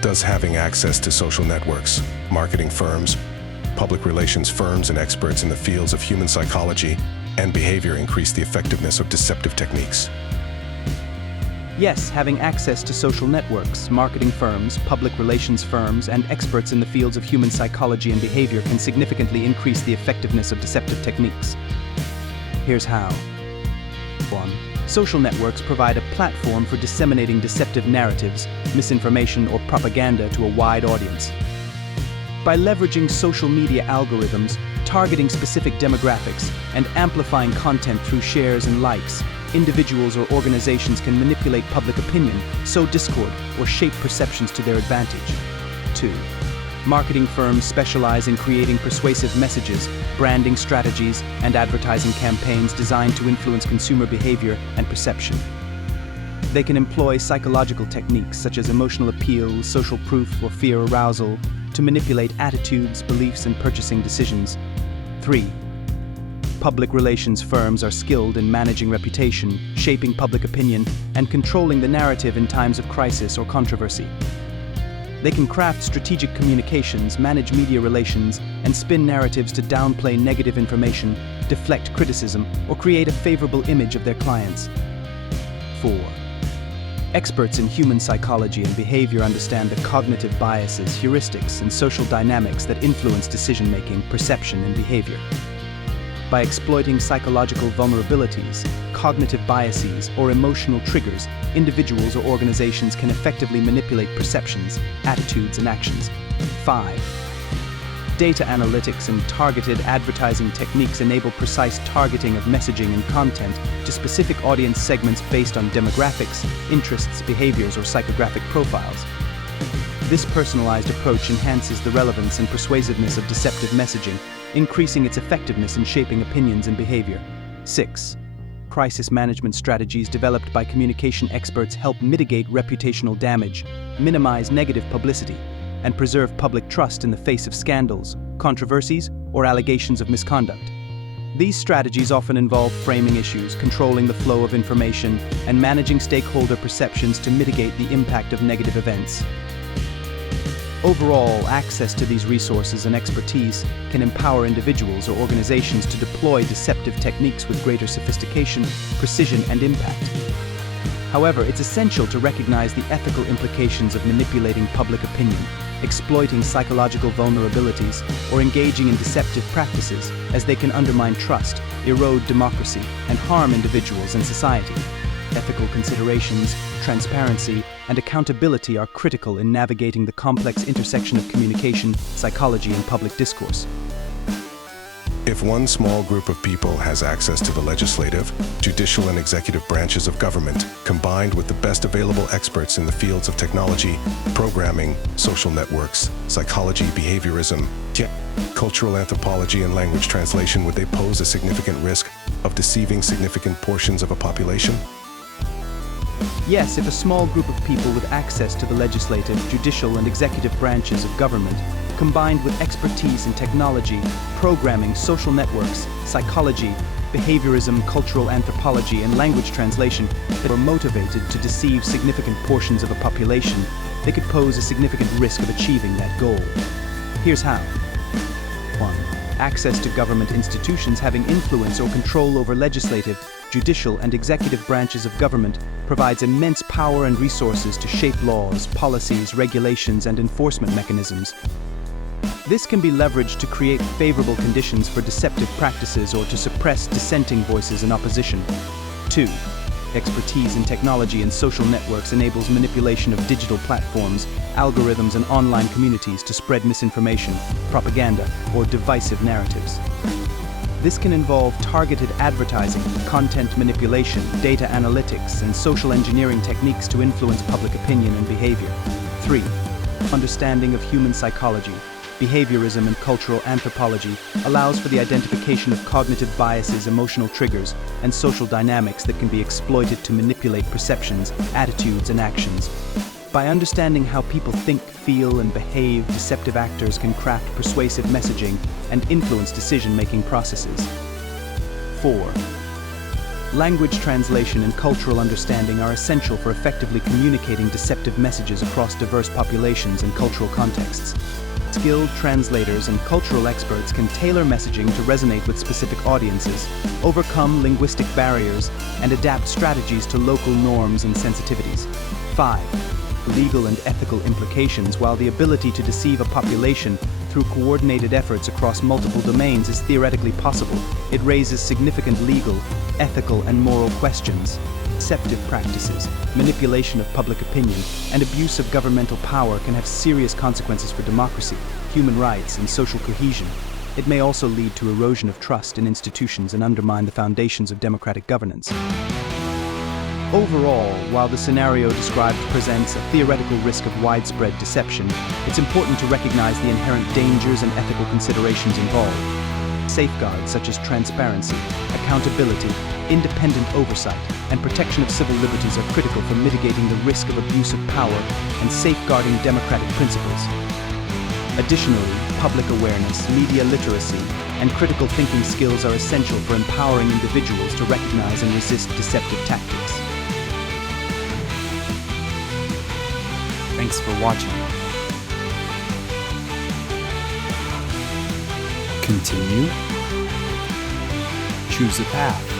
Does having access to social networks, marketing firms, public relations firms, and experts in the fields of human psychology and behavior increase the effectiveness of deceptive techniques? Yes, having access to social networks, marketing firms, public relations firms, and experts in the fields of human psychology and behavior can significantly increase the effectiveness of deceptive techniques. Here's how. 1. Social networks provide a platform for disseminating deceptive narratives, misinformation, or propaganda to a wide audience. By leveraging social media algorithms, targeting specific demographics, and amplifying content through shares and likes, individuals or organizations can manipulate public opinion, sow discord, or shape perceptions to their advantage. 2. Marketing firms specialize in creating persuasive messages, branding strategies, and advertising campaigns designed to influence consumer behavior and perception. They can employ psychological techniques such as emotional appeal, social proof, or fear arousal to manipulate attitudes, beliefs, and purchasing decisions. 3. Public relations firms are skilled in managing reputation, shaping public opinion, and controlling the narrative in times of crisis or controversy. They can craft strategic communications, manage media relations, and spin narratives to downplay negative information, deflect criticism, or create a favorable image of their clients. 4. Experts in human psychology and behavior understand the cognitive biases, heuristics, and social dynamics that influence decision-making, perception, and behavior. By exploiting psychological vulnerabilities, cognitive biases, or emotional triggers, individuals or organizations can effectively manipulate perceptions, attitudes, and actions. 5. Data analytics and targeted advertising techniques enable precise targeting of messaging and content to specific audience segments based on demographics, interests, behaviors, or psychographic profiles. This personalized approach enhances the relevance and persuasiveness of deceptive messaging, increasing its effectiveness in shaping opinions and behavior. 6. Crisis management strategies developed by communication experts help mitigate reputational damage, minimize negative publicity, and preserve public trust in the face of scandals, controversies, or allegations of misconduct. These strategies often involve framing issues, controlling the flow of information, and managing stakeholder perceptions to mitigate the impact of negative events. Overall, access to these resources and expertise can empower individuals or organizations to deploy deceptive techniques with greater sophistication, precision, and impact. However, it's essential to recognize the ethical implications of manipulating public opinion, exploiting psychological vulnerabilities, or engaging in deceptive practices, as they can undermine trust, erode democracy, and harm individuals and society. Ethical considerations, transparency, and accountability are critical in navigating the complex intersection of communication, psychology, and public discourse. If one small group of people has access to the legislative, judicial, and executive branches of government, combined with the best available experts in the fields of technology, programming, social networks, psychology, behaviorism, cultural anthropology, and language translation, would they pose a significant risk of deceiving significant portions of a population? Yes, if a small group of people with access to the legislative, judicial, and executive branches of government, combined with expertise in technology, programming, social networks, psychology, behaviorism, cultural anthropology, and language translation, that were motivated to deceive significant portions of a population, they could pose a significant risk of achieving that goal. Here's how. 1. Access to government institutions having influence or control over legislative, judicial, and executive branches of government provides immense power and resources to shape laws, policies, regulations, and enforcement mechanisms. This can be leveraged to create favorable conditions for deceptive practices or to suppress dissenting voices in opposition. 2. Expertise in technology and social networks enables manipulation of digital platforms, algorithms, and online communities to spread misinformation, propaganda, or divisive narratives. This can involve targeted advertising, content manipulation, data analytics, and social engineering techniques to influence public opinion and behavior. 3. Understanding of human psychology, behaviorism, and cultural anthropology allows for the identification of cognitive biases, emotional triggers, and social dynamics that can be exploited to manipulate perceptions, attitudes, and actions. By understanding how people think, feel, and behave, deceptive actors can craft persuasive messaging and influence decision-making processes. 4. Language translation and cultural understanding are essential for effectively communicating deceptive messages across diverse populations and cultural contexts. Skilled translators and cultural experts can tailor messaging to resonate with specific audiences, overcome linguistic barriers, and adapt strategies to local norms and sensitivities. 5. Legal and ethical implications. While the ability to deceive a population through coordinated efforts across multiple domains is theoretically possible, it raises significant legal, ethical, and moral questions. Deceptive practices, manipulation of public opinion, and abuse of governmental power can have serious consequences for democracy, human rights, and social cohesion. It may also lead to erosion of trust in institutions and undermine the foundations of democratic governance. Overall, while the scenario described presents a theoretical risk of widespread deception, it's important to recognize the inherent dangers and ethical considerations involved. Safeguards such as transparency, accountability, independent oversight, and protection of civil liberties are critical for mitigating the risk of abuse of power and safeguarding democratic principles. Additionally, public awareness, media literacy, and critical thinking skills are essential for empowering individuals to recognize and resist deceptive tactics. Thanks for watching. Continue. Choose a path.